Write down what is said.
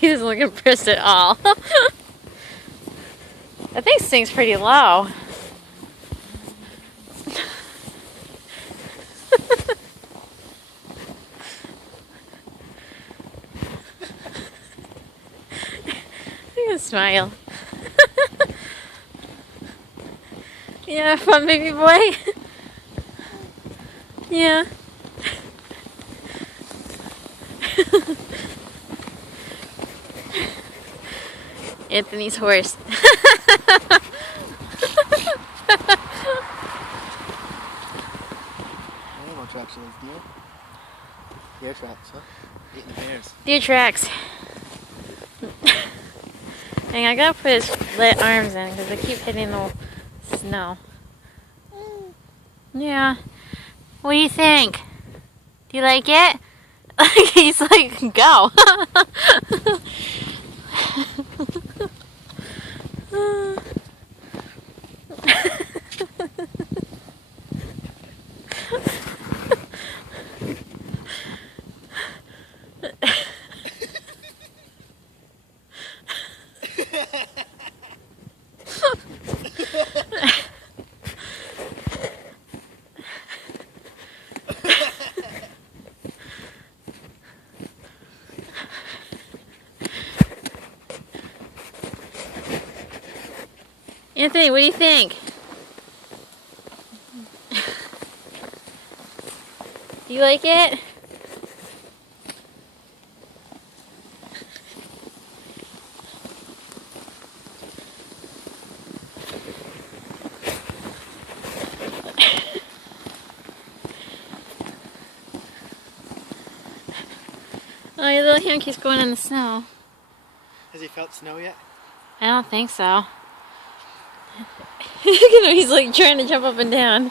He doesn't look impressed at all. I think this thing's pretty low. Look at his smile. Yeah, fun baby boy. Yeah. Anthony's horse. Animal tracks are these deer. Deer tracks, huh? Eating the bears. Deer tracks. Hang on, I gotta put his flat arms in because they keep hitting the snow. Yeah. What do you think? Do you like it? He's like, go. Anthony, what do you think? Do you like it? Oh, your little hand keeps going in the snow. Has he felt snow yet? I don't think so. Look at him, he's like trying to jump up and down.